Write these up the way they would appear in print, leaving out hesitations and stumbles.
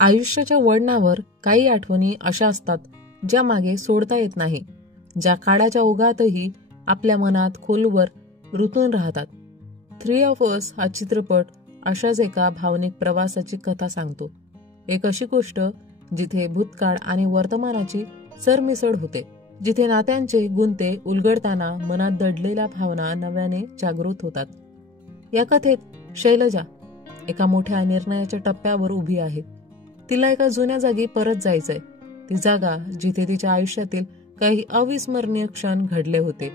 आयुष्याच्या वळणावर काही आठवणी अशा असतात ज्या मागे सोडता येत नाही, ज्या काळाच्या ओघातही आपल्या मनात खोलवर रुतून राहतात. 3 of Us हा चित्रपट अशाच एका भावनिक प्रवासाची कथा सांगतो. एक अशी गोष्ट जिथे भूतकाळ आणि वर्तमानाची सरमिसळ होते, जिथे नात्यांचे गुंते उलगडताना मनात दडलेल्या भावना नव्याने जागृत होतात. या कथेत शैलजा एका मोठ्या निर्णयाच्या टप्प्यावर उभी आहे. तिला एका जुन्या जागी परत जायचंय, ती जागा जिथे तिच्या आयुष्यातील काही अविस्मरणीय क्षण घडले होते.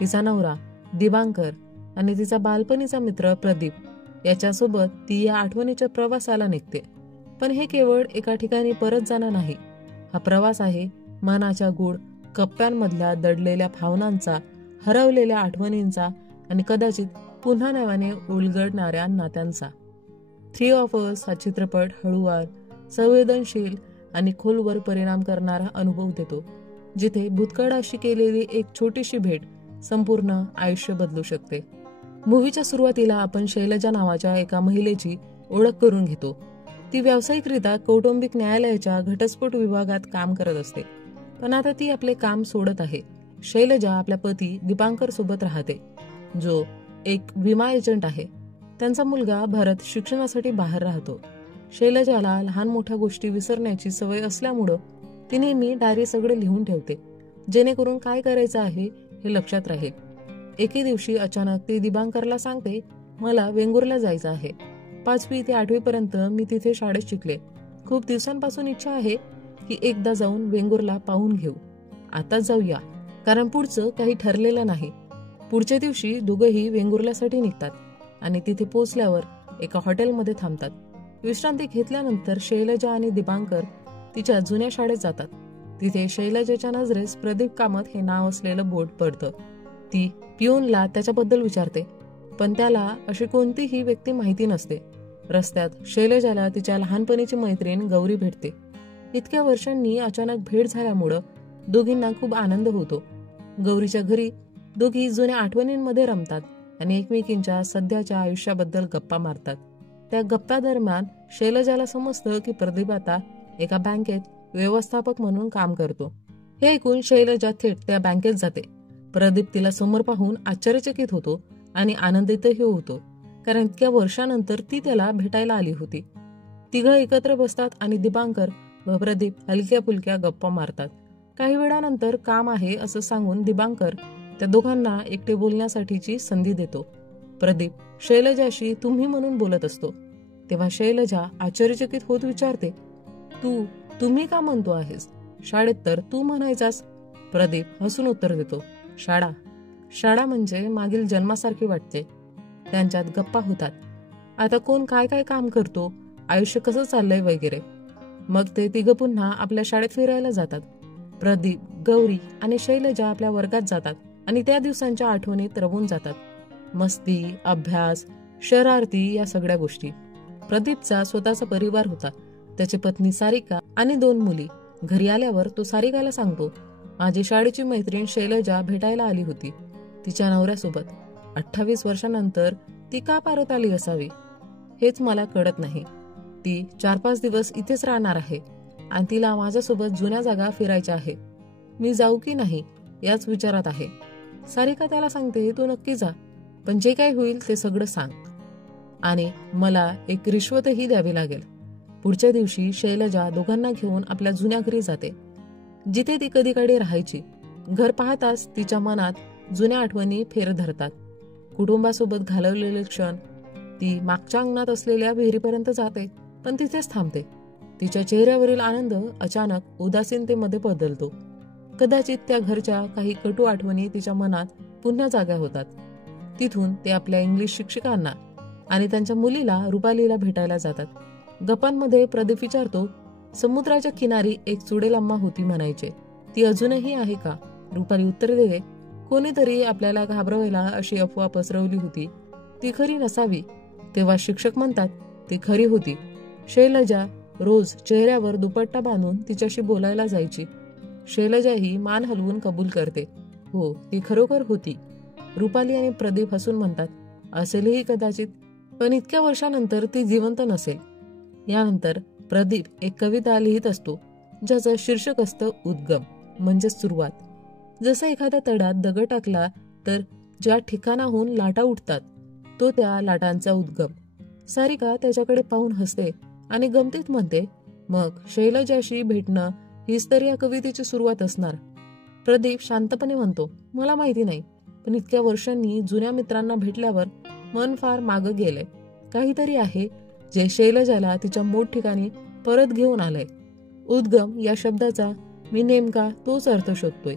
तिचा नवरा दिबांकर आणि तिचा बालपणीचा मित्र प्रदीप याच्यासोबत ती या आठवणीच्या प्रवासाला निघते. पण हे केवळ एका ठिकाणी परत जाणं नाही, हा प्रवास आहे मनाच्या गूढ कप्प्यांमधल्या दडलेल्या भावनांचा, हरवलेल्या आठवणींचा आणि कदाचित पुन्हा नव्याने उलगडणाऱ्या नात्यांचा. 3 of Us हा चित्रपट हळूवार, संवेदनशील आणि खोलवर परिणाम करणारा अनुभव देतो, जिथे भूतकाळाशी केलेली एक छोटीशी भेट संपूर्ण आयुष्य बदलू शकते. मूवीच्या सुरुवातीला आपण शैलजा नावाच्या एका महिलेची ओळख करून घेतो. ती व्यावसायिकरित्या कौटुंबिक न्यायालयाच्या घटस्फोट विभागात काम करत असते, पण आता ती आपले काम सोडत आहे. शैलजा आपल्या पती दिबांकर सोबत राहते, जो एक विमा एजंट आहे. त्यांचा मुलगा भरत शिक्षणासाठी बाहेर राहतो. शैलजाला लहान मोठ्या गोष्टी विसरण्याची सवय असल्यामुळं ती नेहमी डायरी सगळे लिहून ठेवते, जेणेकरून काय करायचं आहे हे लक्षात राहील. एके दिवशी अचानक ती दिबांकरला सांगते, मला वेंगुर्ला जायचं आहे. 5वी ते 8वी पर्यंत मी तिथे शाळेत शिकले. खूप दिवसांपासून इच्छा आहे की एकदा जाऊन वेंगुर्ला पाहून घेऊ. आताच जाऊया, कारण पुढचं काही ठरलेलं नाही. पुढच्या दिवशी दोघंही वेंगुर्ल्यासाठी निघतात आणि तिथे पोहोचल्यावर एका हॉटेलमध्ये थांबतात. विश्रांती घेतल्यानंतर शैलजा आणि दिबांकर तिच्या जुन्या शाळेत जातात. तिथे शैलजाच्या नजरेस प्रदीप कामत हे नाव असलेलं बोर्ड पडतं. ती पिऊनला त्याच्याबद्दल विचारते, पण त्याला अशी कोणतीही व्यक्ती माहिती नसते. रस्त्यात शैलजाला तिच्या लहानपणीची मैत्रीण गौरी भेटते. इतक्या वर्षांनी अचानक भेट झाल्यामुळं दोघींना खूप आनंद होतो. गौरीच्या घरी दोघी जुन्या आठवणींमध्ये रमतात आणि एकमेकींच्या सध्याच्या आयुष्याबद्दल गप्पा मारतात. त्या गप्पा दरम्यान शैलजाला समजतं की प्रदीप आता एका बँकेत व्यवस्थापक म्हणून काम करतो. हे ऐकून शैलजा थेट त्या बँकेत जाते. प्रदीप तिला समोर पाहून आश्चर्यचकित होतो आणि आनंदितही होतो, कारण इतक्या वर्षानंतर ती त्याला भेटायला आली होती. तिघं एकत्र बसतात आणि दिबांकर व प्रदीप हलक्या फुलक्या गप्पा मारतात. काही वेळानंतर काम आहे असं सांगून दिबांकर त्या दोघांना एकटे बोलण्यासाठीची संधी देतो. प्रदीप शैलजाशी तुम्ही म्हणून बोलत असतो, तेव्हा शैलजा आश्चर्यचकित होत विचारते, तुम्ही का म्हणतो आहेस? शाळेत तर तू म्हणायचास. प्रदीप हसून उत्तर देतो, शाळा म्हणजे मागील जन्मासारखी वाटते. त्यांच्यात गप्पा होतात. आता कोण काय काय काम करतो, आयुष्य कसं चाललंय वगैरे. मग ते तिघं पुन्हा आपल्या शाळेत फिरायला जातात. प्रदीप, गौरी आणि शैलजा आपल्या वर्गात जातात आणि त्या दिवसांच्या आठवणीत रमून जातात. मस्ती, अभ्यास, शरारती या सगळ्या गोष्टी. प्रदीपचा स्वतःचा परिवार होता. त्याची पत्नी सारिका आणि 2 मुली. घरी आल्यावर तो सारिकाला सांगतो, माझी शाळेची मैत्रीण शैलजा भेटायला आली होती तिच्या नवऱ्यासोबत. 28 वर्षांनंतर ती का परत आली असावी हेच मला कळत नाही. ती 4-5 दिवस इथेच राहणार आहे आणि तिला माझ्यासोबत जुन्या जागा फिरायच्या आहे. मी जाऊ की नाही याच विचारात आहे. सारिका त्याला सांगते, तू नक्की जा, पण जे काय होईल ते सगळं सांग आणि मला एक रिश्वतही द्यावी लागेल. पुढच्या दिवशी शैलजा दोघांना घेऊन आपल्या जुन्या घरी जाते, जिथे ती कधी काळी राहायची. घर पाहताच तिच्या मनात जुन्या आठवणी फेर धरतात. कुटुंबासोबत घालवलेले क्षण. ती मागच्या अंगणात असलेल्या विहिरीपर्यंत जाते, पण तिथेच थांबते. तिच्या चेहऱ्यावरील आनंद अचानक उदासीनतेमध्ये बदलतो. कदाचित त्या घरच्या काही कटू आठवणी तिच्या मनात पुन्हा जाग्या होतात. तिथून ते आपल्या इंग्लिश शिक्षकांना आणि त्यांच्या मुलीला रुपालीला भेटायला जातात. गप्पांमध्ये प्रदीप विचारतो, समुद्राच्या किनारी एक चुडेल अम्मा होती म्हणायचे, ती अजूनही आहे का? रुपाली उत्तर देते, कोणीतरी आपल्याला घाबरवायला अशी अफवा पसरवली होती, ती खरी नसावी. तेव्हा शिक्षक म्हणतात, ती खरी होती. शैलजा रोज चेहऱ्यावर दुपट्टा बांधून तिच्याशी बोलायला जायची. शैलजाही मान हलवून कबूल करते, हो ती खरोखर होती. रुपाली आणि प्रदीप हसून म्हणतात, असेलही कदाचित, पण इतक्या वर्षानंतर ती जिवंत नसेल. यानंतर प्रदीप एक कविता लिहित असतो ज्याचं शीर्षक असतं उद्गम म्हणजे सुरुवात. जसं एखाद्या तड्यात दगड टाकला तर ज्या ठिकाणाहून लाटा उठतात तो त्या लाटांचा उद्गम. सारिका त्याच्याकडे पाहून हसते आणि गमतीत म्हणते, मग शैलजाशी भेटणं हीच तर या कवितेची सुरुवात असणार. प्रदीप शांतपणे म्हणतो, मला माहिती नाही, पण इतक्या वर्षांनी जुन्या मित्रांना भेटल्यावर मन फार मागं गेलंय. काहीतरी आहे जे शैलजाला तिच्या मूळ ठिकाणी परत घेऊन आलंय. उद्गम या शब्दाचा मी नेमका तोच अर्थ शोधतोय.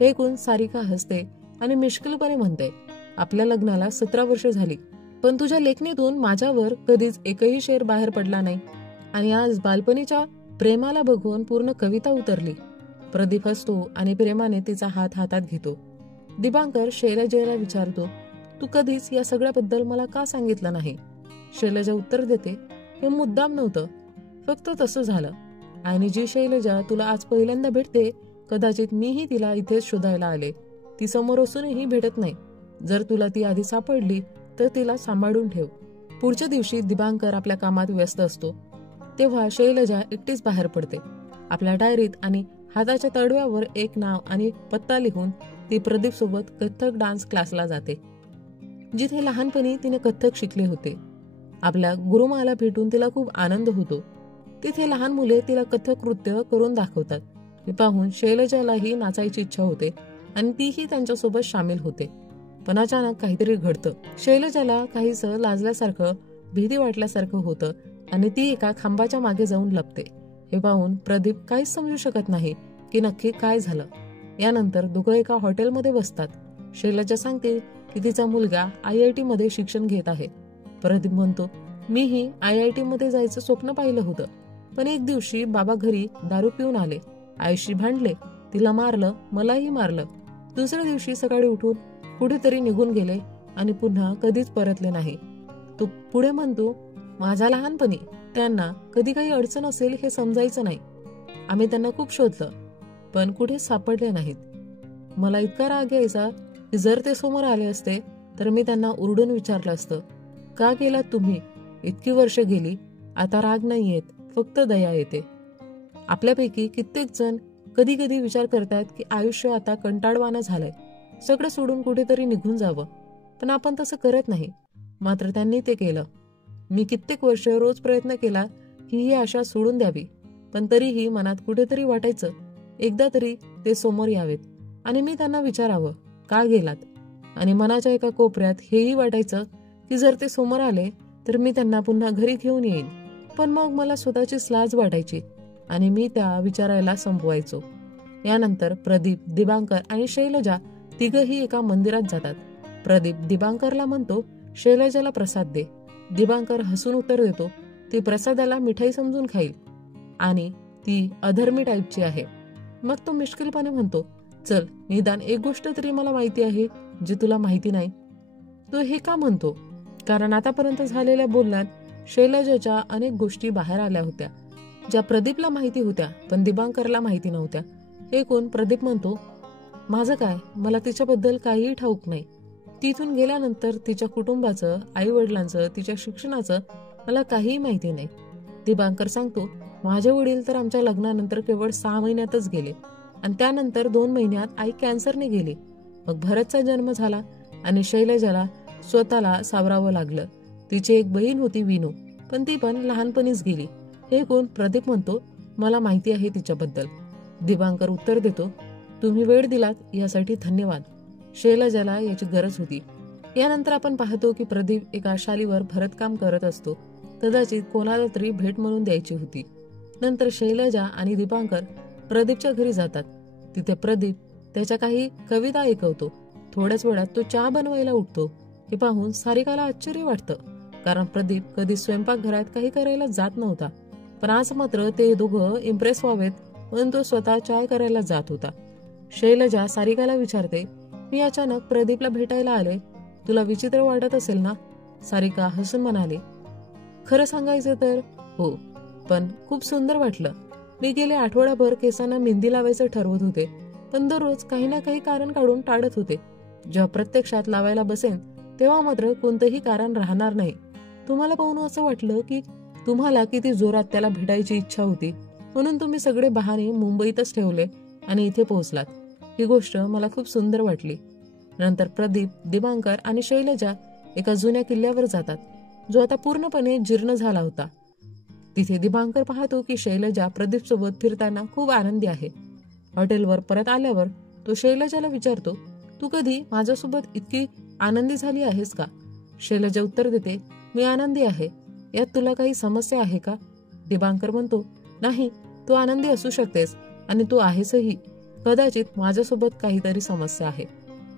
हे ऐकून सारिका हसते आणि मिश्किलपणे म्हणते, आपल्या लग्नाला 17 वर्ष झाली, पण तुझ्या लेखणीतून माझ्यावर कधीच एकही शेर बाहेर पडला नाही आणि आज बालपणीच्या प्रेमाला बघून पूर्ण कविता उतरली. प्रदीप हसतो आणि प्रेमाने तिचा हात हातात घेतो. दिबांकर शैलजेला विचारतो, तू कधीच या सगळ्याबद्दल मला का सांगितलं नाही? शैलजा उत्तर देते, हे मुद्दाम नव्हतं, फक्त तसं झालं. आणि जी शैलजा तुला आज पहिल्यांदा भेटते कदाचित मीही तिला इथेच शोधायला आले. ती समोर असूनही भेटत नाही. जर तुला ती आधी सापडली तर तिला सांभाळून ठेव. पुढच्या दिवशी दिबांकर आपल्या कामात व्यस्त असतो तेव्हा शैलजा एकटीच बाहेर पडते. आपल्या डायरीत आणि हाताच्या तळव्यावर एक नाव आणि पत्ता लिहून ती प्रदीप सोबत कथ्थक डान्स क्लासला जाते, जिथे लहानपणी तिने कथ्थक शिकले होते. आपल्या गुरुमाला भेटून तिला खूप आनंद होतो. तिथे लहान मुले तिला कथ्थक नृत्य करून दाखवतात. हे पाहून शैलजालाही नाचायची इच्छा होते आणि तीही त्यांच्यासोबत सामील होते. पण अचानक काहीतरी घडतं. शैलजाला काहीसं लाजल्यासारखं, भीती वाटल्यासारखं होतं आणि ती एका खांबाच्या मागे जाऊन लपते. हे पाहून प्रदीप काहीच समजू शकत नाही की नक्की काय झालं. यानंतर दोघं एका हॉटेलमध्ये बसतात. शैलजा सांगते की तिचा मुलगा IIT मध्ये शिक्षण घेत आहे. प्रदीप म्हणतो, मीही IIT मध्ये जायचं स्वप्न पाहिलं होतं, पण एक दिवशी बाबा घरी दारू पिऊन आले, आईशी भांडले, तिला मारलं, मलाही मारलं. दुसऱ्या दिवशी सकाळी उठून कुठेतरी निघून गेले आणि पुन्हा कधीच परतले नाही. तो पुढे म्हणतो, माझ्या लहानपणी त्यांना कधी काही अडचण असेल हे समजायचं नाही. आम्ही त्यांना खूप शोधलं पण कुठे सापडले नाहीत. मला इतका राग यायचा की जर ते समोर आले असते तर मी त्यांना ओरडून विचारलं असतं, का गेलात तुम्ही? इतकी वर्ष गेली, आता राग नाही येत, फक्त दया येते. आपल्यापैकी कित्येक जण कधी कधी विचार करतात की आयुष्य आता कंटाळवाणं झालंय, सगळं सोडून कुठेतरी निघून जावं, पण आपण तसं करत नाही. मात्र त्यांनी ते केलं. मी कित्येक वर्ष रोज प्रयत्न केला की ही आशा सोडून द्यावी, पण तरीही मनात कुठेतरी वाटायचं एकदा तरी ते समोर यावेत आणि मी त्यांना विचारावं, का गेलात? आणि मनाच्या एका कोपऱ्यात हेही वाटायचं की जर ते समोर आले तर मी त्यांना पुन्हा घरी घेऊन येईन. पण मग मला स्वतःची लाज वाटायची आणि मी त्या विचारायला संपवायचो. यानंतर प्रदीप, दिबांकर आणि शैलजा तिघही एका मंदिरात जातात. प्रदीप दिबांकरला म्हणतो, शैलजाला प्रसाद दे. दिबांकर हसून उत्तर देतो, ती प्रसादाला मिठाई समजून खाईल आणि ती अधर्मी टाईपची आहे. मग तो मिश्किलपणे म्हणतो, चल निदान एक गोष्ट तरी मला माहिती आहे जी तुला माहिती नाही. तो हे का म्हणतो? कारण आतापर्यंत झालेल्या बोलण्यात शैलजाच्या अनेक गोष्टी बाहेर आल्या होत्या ज्या प्रदीपला माहिती होत्या पण दिबांकरला माहिती नव्हत्या. हे कोण? प्रदीप म्हणतो, माझं काय, मला तिच्याबद्दल काहीही ठाऊक नाही. तिथून गेल्यानंतर तिच्या कुटुंबाचं, आई वडिलांचं, तिच्या शिक्षणाचं मला काहीही माहिती नाही. दिबांकर सांगतो, माझे वडील तर आमच्या लग्नानंतर केवळ 6 महिन्यातच गेले आणि त्यानंतर 2 महिन्यात आई कॅन्सरने गेली. मग भरतचा जन्म झाला आणि शैलजाला स्वतःला सावरावं लागलं. तिची एक बहीण होती विनू, पण ती पण लहानपणीच गेली. हे कोण? प्रदीप म्हणतो, मला माहिती आहे तिच्याबद्दल. दिबांकर उत्तर देतो, तुम्ही वेळ दिलात यासाठी धन्यवाद. शैलजाला याची गरज होती. यानंतर आपण पाहतो की प्रदीप एका शालीवर भरतकाम करत असतो. कदाचित कोणाला तरी भेट म्हणून द्यायची होती. नंतर शैलजा आणि दिबांकर प्रदीपच्या घरी जातात. तिथे प्रदीप त्याच्या काही कविता ऐकवतो. थोड्याच वेळात तो चहा बनवायला उठतो. हे पाहून सारिकाला आश्चर्य वाटतं, कारण प्रदीप कधी स्वयंपाकघरात काही करायला जात नव्हता. पण आज मात्र ते दोघं इम्प्रेस व्हावेत म्हणून तो स्वतः चाय करायला जात होता. शैलजा सारिकाला विचारते, मी अचानक प्रदीपला भेटायला आले, तुला विचित्र वाटत असेल ना? सारिका हसून म्हणाली, खरं सांगायचं तर हो, पण खूप सुंदर वाटलं. मी गेले आठवडाभर केसांना मेहंदी लावायचं ठरवत होते, पण दररोज काही ना काही कारण काढून टाळत होते. जेव्हा प्रत्यक्षात लावायला बसेन तेव्हा मात्र कोणतंही कारण राहणार नाही. तुम्हाला पाहून असं वाटलं की तुम्हाला किती जोरात त्याला भेटायची इच्छा होती, म्हणून तुम्ही सगळे बहाणे मुंबईतच ठेवले आणि इथे पोहोचलात. ही गोष्ट मला खूप सुंदर वाटली. नंतर प्रदीप, दिबांकर आणि शैलजा एका जुन्या किल्ल्यावर जातात, जो आता पूर्णपणे जीर्ण झाला होता. तिथे दिबांकर पाहतो की शैलजा प्रदीप सोबत फिरताना खूप आनंदी आहे. हॉटेलवर परत आल्यावर तो शैलजाला विचारतो, तू कधी माझ्यासोबत इतकी आनंदी झाली आहेस का? शैलजा उत्तर देते, मी आनंदी आहे. यात तुला काही समस्या आहे का? दिबांकर म्हणतो, नाही, तू आनंदी असू शकतेस आणि तू आहेसही. कदाचित माझ्यासोबत काहीतरी समस्या आहे.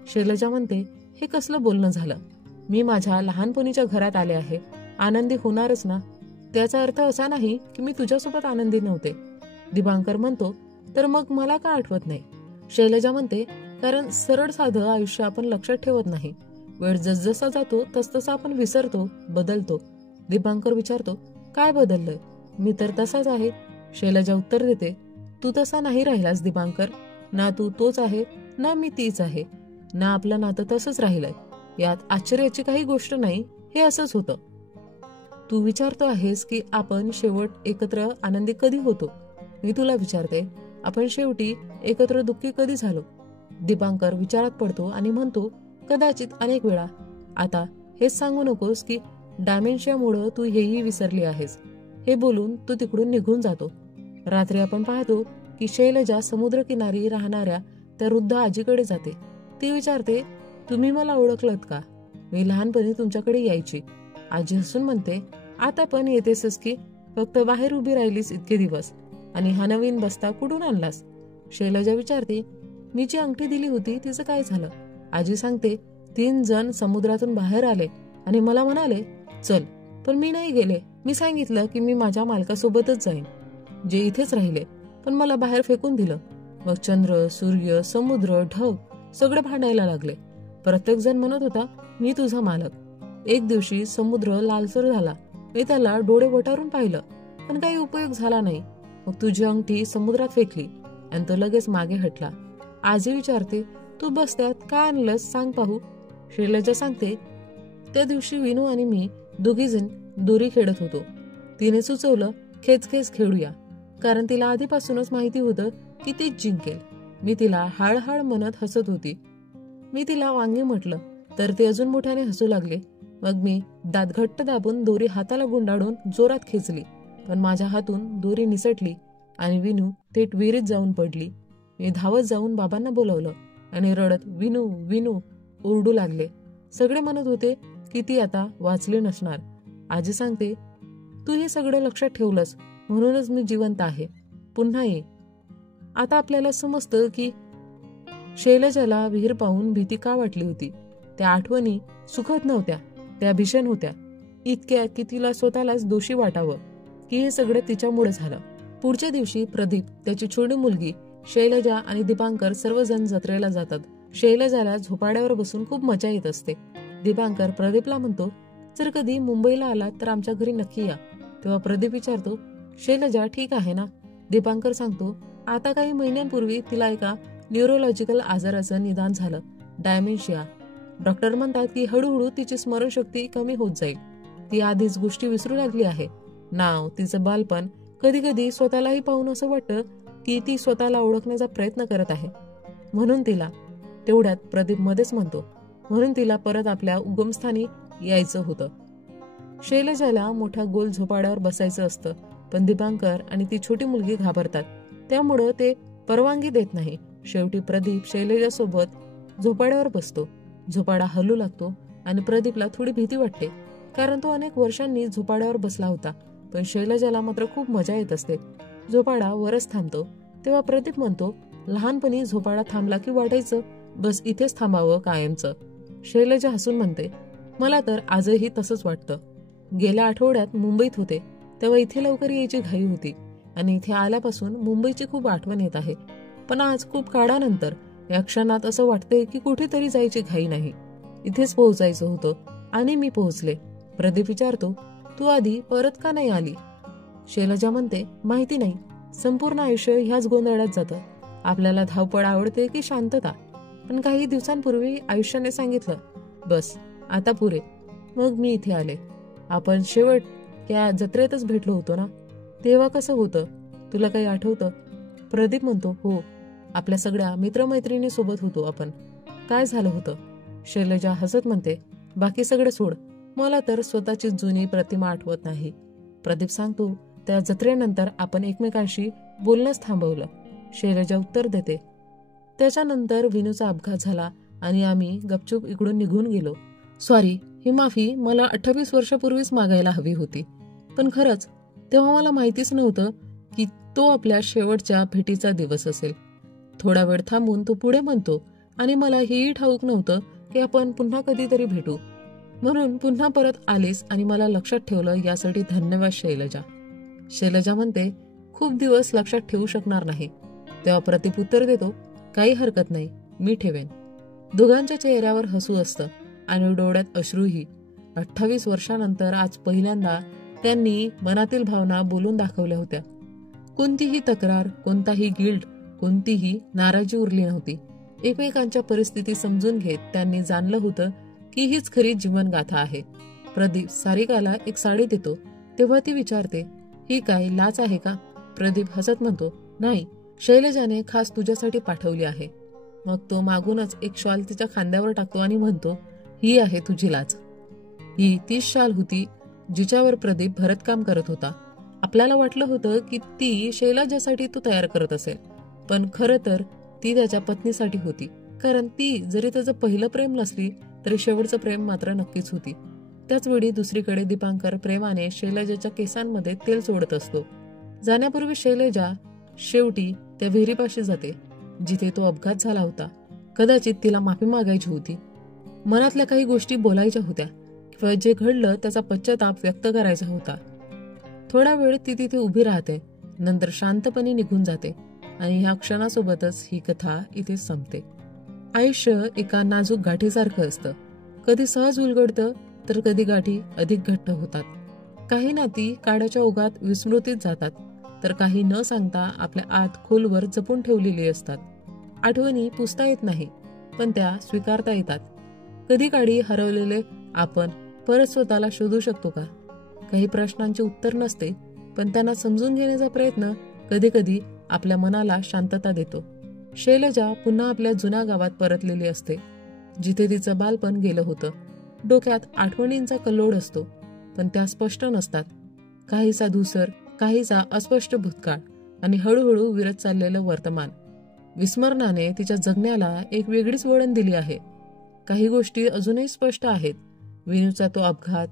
शैलजा म्हणते, हे कसलं बोलणं झालं? मी माझ्या लहानपणीच्या घरात आले आहे, आनंदी होणारच ना. त्याचा अर्थ असा नाही की मी तुझ्यासोबत आनंदी नव्हते. दिबांकर म्हणतो, तर मग मला का आठवत नाही? शैलजा म्हणते, कारण सरळ साधं आयुष्य आपण लक्षात ठेवत नाही. वेळ जसजसा जातो तसतसा आपण विसरतो, बदलतो. दिबांकर विचारतो, काय बदललंय? मी तर तसाच आहे. शैलजा उत्तर देते, तू तसा नाही राहिलास दिबांकर. ना तू तोच आहे, ना मी तीच आहे, ना आपलं नातं तसंच राहिलंय. यात आश्चर्याची काही गोष्ट नाही, हे असंच होतं. तू विचारतो आहेस की आपण शेवट एकत्र आनंदी कधी होतो. मी तुला विचारते, आपण शेवटी एकत्र दुःखी कधी झालो? दिबांकर विचारात पडतो आणि म्हणतो, कदाचित अनेक वेळा. आता हेच सांगू नकोस की डायमेन्शियामुळं तू हेही विसरली आहेस. हे बोलून तो तिकडून निघून जातो. रात्री आपण पाहतो की शैलजा समुद्रकिनारी राहणाऱ्या त्या वृद्ध आजीकडे जाते. ती विचारते, तुम्ही मला ओळखलत का? मी लहानपणी तुमच्याकडे यायची. आजी हसून म्हणते, आता पण येतेसच की? फक्त बाहेर उभी राहिलीस इतके दिवस, आणि हा नवीन बस्ता कुठून आणलास? शैलजा विचारते, मी जी अंगठी दिली होती तिचं काय झालं? आजी सांगते, 3 जण समुद्रातून बाहेर आले आणि मला म्हणाले, चल, पण मी नाही गेले. मी सांगितलं की मी माझ्या मालकासोबतच जाईन, जे इथेच राहिले, पण मला बाहेर फेकून दिलं. मग चंद्र, सूर्य, समुद्र, ढग सगळे भांडायला लागले. प्रत्येक जण म्हणत होता, मी तुझा मालक. एक दिवशी समुद्र लालसर झाला. मी त्याला डोळे वटारून पाहिलं, पण काही उपयोग झाला नाही. मग तुझी अंगठी समुद्रात फेकली आणि तो लगेच मागे हटला. आजी विचारते, तू बस्त्यात काय आणलंस सांग पाहू. शैलजा सांगते, त्या दिवशी विनू आणि मी दोघीजण दोरी खेळत होतो. तिने सुचवलं, खेच खेळूया, कारण तिला आधीपासूनच माहिती होतं की तीच जिंकेल. मी तिला हाळहाळ म्हणत हसत होती. मी तिला वांगी म्हटलं तर ती अजून मोठ्याने हसू लागले. मग मी दात घट्ट दाबून दोरी हाताला गुंडाळून जोरात खेचली, पण माझ्या हातून दोरी निसटली आणि विनू थेट विहिरीत जाऊन पडली. मी धावत जाऊन बाबांना बोलवलं आणि रडत विनू विनू ओरडू लागले. सगळे म्हणत होते की ती आता वाचली नसणार. आजी सांगते, तू हे सगळं लक्षात ठेवलंस म्हणूनच मी जिवंत आहे. पुन्हा ये. आता आपल्याला समजतं की शैलजाला विहीर पाहून भीती का वाटली होती. त्या आठवणी सुखद नव्हत्या, त्या भीषण होत्या. इतक्या की तिला स्वतःलाच दोषी वाटावं की हे सगळं तिच्यामुळे झालं. पुढच्या दिवशी प्रदीप, त्याची छोटी मुलगी शैलजा आणि दिबांकर सर्वजण जत्रेला जातात. शैलजाला झोपाड्यावर बसून खूप मजा येत असते. दिबांकर प्रदीपला म्हणतो, जर कधी मुंबईला आलात तर आमच्या घरी नक्की या. तेव्हा प्रदीप विचारतो, शैलजा ठीक आहे ना? दिबांकर सांगतो, आता काही महिन्यांपूर्वी तिला एका न्यूरोलॉजिकल आजाराचं निदान झालं, डायमेन्शिया. डॉक्टर म्हणतात की हळूहळू तिची स्मरणशक्ती कमी होत जाईल. ती आधीच गोष्टी विसरू लागली आहे. नाव, तिचं बालपण. कधी कधी स्वतःलाही पाहून असं वाटतं की ती स्वतःला ओळखण्याचा प्रयत्न करत आहे. म्हणून तिला, तेवढ्यात प्रदीप मध्येच म्हणतो, म्हणून तिला परत आपल्या उगमस्थानी यायचं होतं. शैलजाला मोठ्या गोल झोपाड्यावर बसायचं असतं, पण दिबांकर आणि ती छोटी मुलगी घाबरतात. त्यामुळं ते परवानगी देत नाही. शेवटी प्रदीप शैलजासोबत झोपाड्यावर बसतो. झोपाडा हलू लागतो आणि प्रदीपला थोडी भीती वाटते, कारण तो अनेक वर्षांनी झोपाड्यावर बसला होता. पण शैलजाला मात्र खूप मजा येत असते. झोपाडा वरच थांबतो. तेव्हा प्रदीप म्हणतो, लहानपणी झोपाडा थांबला की वाटायचं बस इथेच थांबावं कायमचं. शैलजा हसून म्हणते, मला तर आजही तसंच वाटतं. गेल्या आठवड्यात मुंबईत होते तेव्हा इथे लवकर यायची घाई होती आणि इथे आल्यापासून मुंबईची खूप आठवण येत आहे. पण आज खूप काळानंतर या क्षणात असं वाटतंय की कुठेतरी जायची घाई नाही, इथेच पोहोचायचं होतं आणि मी पोहोचले. प्रदीप विचारतो, तू आधी परत का नाही आली? शैलजा म्हणते, माहिती नाही, संपूर्ण आयुष्य ह्याच गोंधळात जातं. आपल्याला धावपळ आवडते की शांतता? पण काही दिवसांपूर्वी आयुष्याने सांगितलं, बस आता पुरे. मग मी इथे आले. आपण शेवट त्या जत्रेतच भेटलो होतो ना, तेव्हा कसं होतं, तुला काही आठवतं? प्रदीप म्हणतो, हो, आपल्या सगळ्या मित्रमैत्रिणी सोबत होतो आपण. काय झालं होतं? शैलजा हसत म्हणते, बाकी सगळे सोड, मला तर स्वतःची जुनी प्रतिमा आठवत नाही. प्रदीप सांगतो, त्या जत्रेनंतर आपण एकमेकांशी बोलणंच थांबवलं. शैलजा उत्तर देते, त्याच्यानंतर विनूचा अपघात झाला आणि आम्ही गपचूप इकडून निघून गेलो. सॉरी, ही माफी मला 28 वर्षापूर्वीच मागायला हवी होती. पण खरंच तेव्हा मला माहितीच नव्हतं की तो आपल्या शेवटच्या भेटीचा दिवस असेल. थोडा वेळ थांबून तो पुढे म्हणतो, आणि मला हेही ठाऊक नव्हतं की आपण पुन्हा कधीतरी भेटू. म्हणून पुन्हा परत आलीस आणि मला लक्षात ठेवलं, यासाठी धन्यवाद शैलजा. शैलजा म्हणते, खूप दिवस लक्षात ठेवू शकणार नाही. तेव्हा प्रदीप उत्तर देतो, काही हरकत नाही, मी ठेवेन. दोघांच्या चेहऱ्यावर हसू असतं आणि डोळ्यात अश्रूही. 28 वर्षानंतर आज पहिल्यांदा त्यांनी मनातील भावना बोलून दाखवल्या होत्या. कोणतीही तक्रार, कोणताही गिल्ट, कोणतीही नाराजी उरली नव्हती. एकमेकांच्या परिस्थिती समजून घेत त्यांनी जाणलं होतं की हीच खरी जीवनगाथा आहे. प्रदीप सारिकाला एक साडी देतो तेव्हा ती विचारते, ही काय लाच आहे का? प्रदीप हसत म्हणतो, नाही, शैलजाने खास तुझ्यासाठी पाठवली आहे. मग तो मागूनच एक शॉल तिच्या खांद्यावर टाकतो आणि म्हणतो, ही आहे तुझी लाच. ही तीच शाल होती जिच्यावर प्रदीप भरतकाम करत होता. आपल्याला वाटलं होतं की ती शैलजासाठी तो तयार करत असेल, पण खरं तर ती त्याच्या पत्नीसाठी होती. कारण ती जरी त्याचं पहिलं प्रेम नसली तरी शेवटचं प्रेम मात्र नक्कीच होती. त्याच वेळी दुसरीकडे दीपांकर प्रेमाने शैलजाच्या केसांमध्ये तेल सोडत असतो. जाण्यापूर्वी शैलजा शेवटी त्या विहिरीपाशी जाते जिथे तो अपघात झाला होता. कदाचित तिला माफी मागायची होती, मनातल्या काही गोष्टी बोलायच्या होत्या, किंवा जे घडलं त्याचा पश्चाताप व्यक्त करायचा होता. थोडा वेळ ती तिथे उभी राहते, नंतर शांतपणे निघून जाते आणि ह्या क्षणासोबतच ही कथा इथे संपते. आयुष्य एका नाजूक गाठीसारखं असतं. कधी सहज उलगडतं तर कधी गाठी अधिक घट्ट होतात. काही नाती काळाच्या ओघात विस्मृतीत जातात, तर काही न सांगता आपल्या आत खोलवर जपून ठेवलेली असतात. आठवणी पुसता येत नाही, पण त्या स्वीकारता येतात. कधी काळी हरवलेले आपण परत स्वतःला शोधू शकतो का? काही प्रश्नांचे उत्तर नसते, पण त्यांना समजून घेण्याचा प्रयत्न कधी कधी आपल्या मनाला शांतता देतो. शैलजा पुन्हा आपल्या जुन्या गावात परतलेली असते, जिथे तिचं बालपण गेलं होतं. डोक्यात आठवणींचा कल्लोळ असतो, पण त्या स्पष्ट नसतात. काहीसा धूसर, काहीसा अस्पष्ट भूतकाळ आणि हळूहळू विरत चाललेलं वर्तमान. विस्मरणाने तिच्या जगण्याला एक वेगळीच वळण दिली आहे. काही गोष्टी अजूनही स्पष्ट आहेत. विनूचा तो अपघात,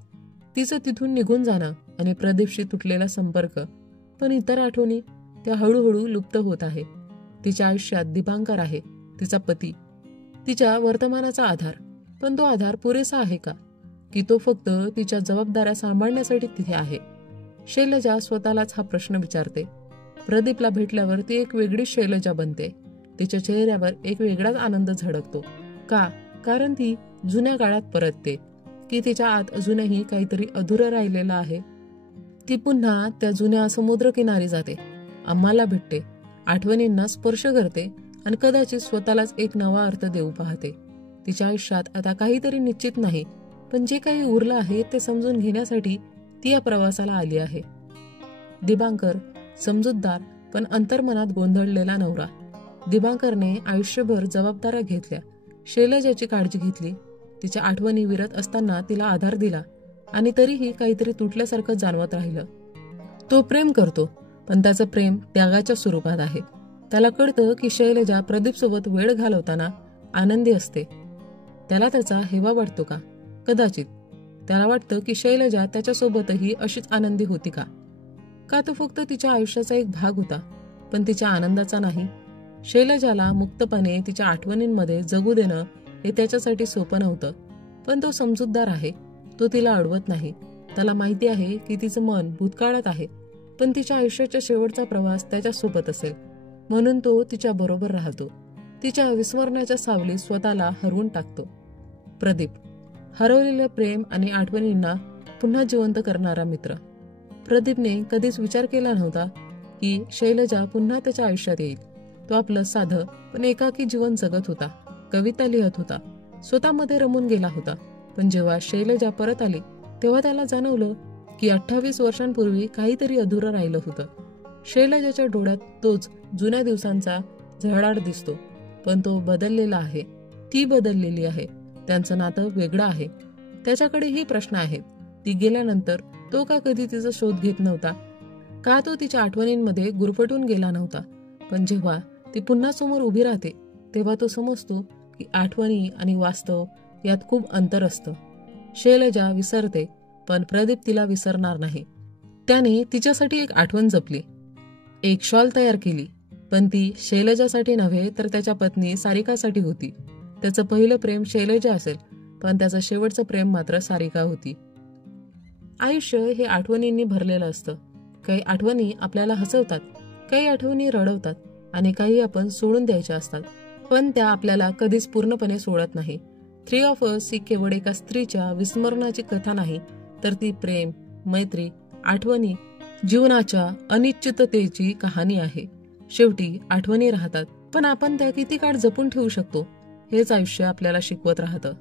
तिचं तिथून निघून जाणं आणि प्रदीपशी तुटलेला संपर्क. पण इतर आठवणी, त्या हळूहळू लुप्त होत आहे. तिच्या आयुष्यात दीपांकर आहे, तिचा पती, तिच्या वर्तमानाचा आधार. पण तो आधार पुरेसा आहे का? की तो फक्त तिच्या जबाबदाऱ्या सांभाळण्यासाठी तिथे आहे? शैलजा स्वतःलाच हा प्रश्न विचारते. प्रदीपला भेटल्यावर ती एक वेगळीच शैलजा बनते. तिच्या चेहऱ्यावर एक वेगळाच आनंद झळकतो. का? कारण ती जुन्या काळात परतते. की तिच्या आत अजूनही काहीतरी अधुरं राहिलेलं आहे. ती पुन्हा त्या जुन्या समुद्रकिनारी जाते, आम्हाला भेटते, आठवणींना स्पर्श करते आणि कदाचित स्वतःलाच एक नवा अर्थ देऊ पाहते. तिच्या आयुष्यात आता काहीतरी निश्चित नाही, पण जे काही उरलं आहे ते समजून घेण्यासाठी ती या प्रवासाला आली आहे. दीपांकर समजूतदार पण अंतर्मनात गोंधळलेला नवरा. दीपांकरने आयुष्यभर जबाबदाऱ्या घेतल्या, शैलजाची काळजी घेतली, तिच्या आठवणी विरत असताना तिला आधार दिला, आणि तरीही काहीतरी तुटल्यासारखं जाणवत राहिलं. तो प्रेम करतो, पण त्याचं प्रेम त्यागाच्या स्वरूपात आहे. त्याला कळतं की शैलजा प्रदीप सोबत वेळ घालवताना आनंदी असते. त्याला त्याचा हेवा वाटतो का? कदाचित. त्याला वाटतं की शैलजा त्याच्यासोबतही अशीच आनंदी होती का? का तो फक्त तिच्या आयुष्याचा एक भाग होता, पण तिच्या आनंदाचा नाही? शैलजाला मुक्तपणे तिच्या आठवणींमध्ये जगू देणं हे त्याच्यासाठी सोपं नव्हतं. पण तो समजूतदार आहे, तो तिला अडवत नाही. त्याला माहिती आहे की तिचं मन भूतकाळात आहे, पण तिच्या आयुष्याच्या शेवटचा प्रवास त्याच्यासोबत असेल, म्हणून तो तिच्या बरोबर राहतो. तिच्या विस्मरणाच्या सावलीत स्वतःला हरवून टाकतो. प्रदीप, हरवलेलं प्रेम आणि आठवणींना पुन्हा जिवंत करणारा मित्र. प्रदीपने कधीच विचार केला नव्हता की शैलजा पुन्हा त्याच्या आयुष्यात येईल. तो आपलं साधं पण एकाकी जीवन जगत होता, कविता लिहत होता, स्वतःमध्ये रमून गेला होता. पण जेव्हा शैलजा परत आली तेव्हा त्याला जाणवलं की 28 वर्षांपूर्वी काहीतरी अधुरं राहिलं होतं. शैलजाच्या डोळ्यात तोच जुन्या दिवसांचा झळाट दिसतो, पण तो बदललेला आहे, ती बदललेली आहे, त्यांचं नातं वेगळं आहे. त्याच्याकडेही प्रश्न आहेत. ती गेल्यानंतर तो का कधी तिचा शोध घेत नव्हता? का तो तिच्या आठवणींमध्ये गुरफटून गेला नव्हता? पण जेव्हा ती पुन्हा समोर उभी राहते तेव्हा तो समजतो की आठवणी आणि वास्तव यात खूप अंतर असतं. शैलजा विसरते, पण प्रदीप तिला विसरणार नाही. त्याने तिच्यासाठी एक आठवण जपली, एक शॉल तयार केली, पण ती शैलजासाठी नव्हे तर त्याच्या पत्नी सारिकासाठी होती. त्याचं पहिलं प्रेम शैलजा असेल, पण त्याचं शेवटचं प्रेम मात्र सारिका होती. आयुष्य हे आठवणींनी भरलेलं असतं. काही आठवणी आपल्याला हसवतात, काही आठवणी रडवतात आणि काही आपण सोडून द्यायच्या असतात, पण त्या आपल्याला कधीच पूर्णपणे सोडत नाही. 3 of Us ही केवळ एका स्त्रीच्या विस्मरणाची कथा नाही, तर ती प्रेम, मैत्री, आठवणी, जीवनाच्या अनिश्चिततेची कहाणी आहे. शेवटी आठवणी राहतात, पण आपण त्या किती काळ जपून ठेवू शकतो हेच आयुष्य आपल्याला शिकवत राहतं.